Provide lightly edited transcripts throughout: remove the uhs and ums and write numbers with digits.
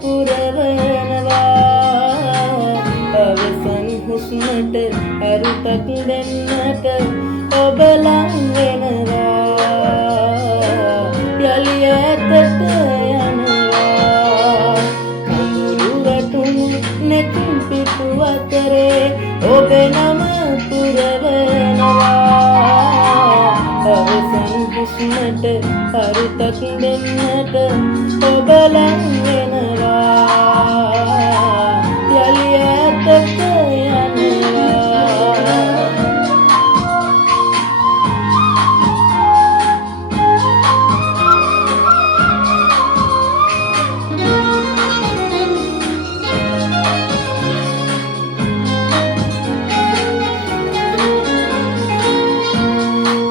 පුරවනවා අවසන් හුස්මට අරුතක් දෙන්නට ඔබ ලං වෙනවා යලි ඈතට යනවා කඳුළු වැටුණු නෙතුම් පිටු අතරේ ඔබ නම පුරවනවා අවසන් හුස්මට අරුතක් දෙන්නට ඔබ ලං වෙනවා යලි ඈතට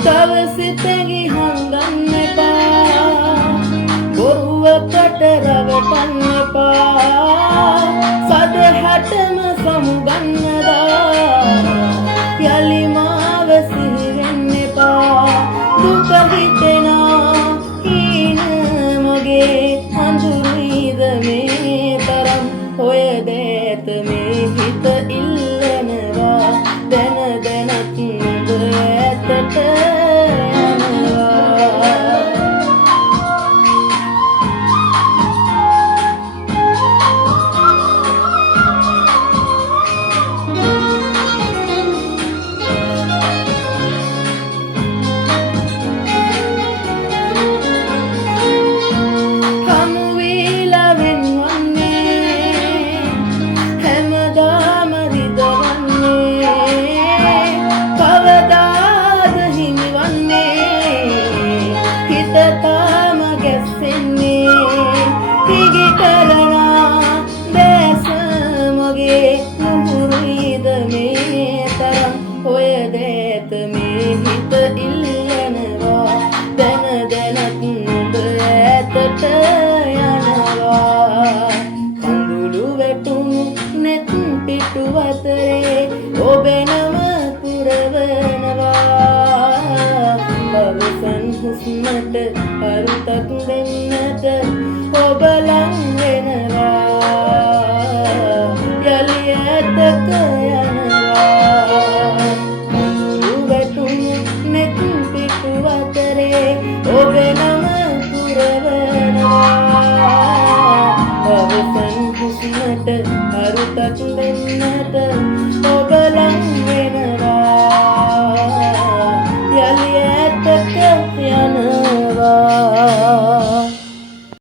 තව සිතෙහි හංගන්න එපා බොරුවකට රවටන්න එපා සදහැටම සමුගන්නදා යලි මාව සිහිවෙන්න එපා දුක හිතෙනා හීන මගේ අඳුරුයිද මේ තරම් ඔය දෑත මේ හිත ඉල්ලනවා දැන දැනත් නුඹ ඈතට තාම ගැස්සෙන්නේ හිගි කරනා දැස මගේ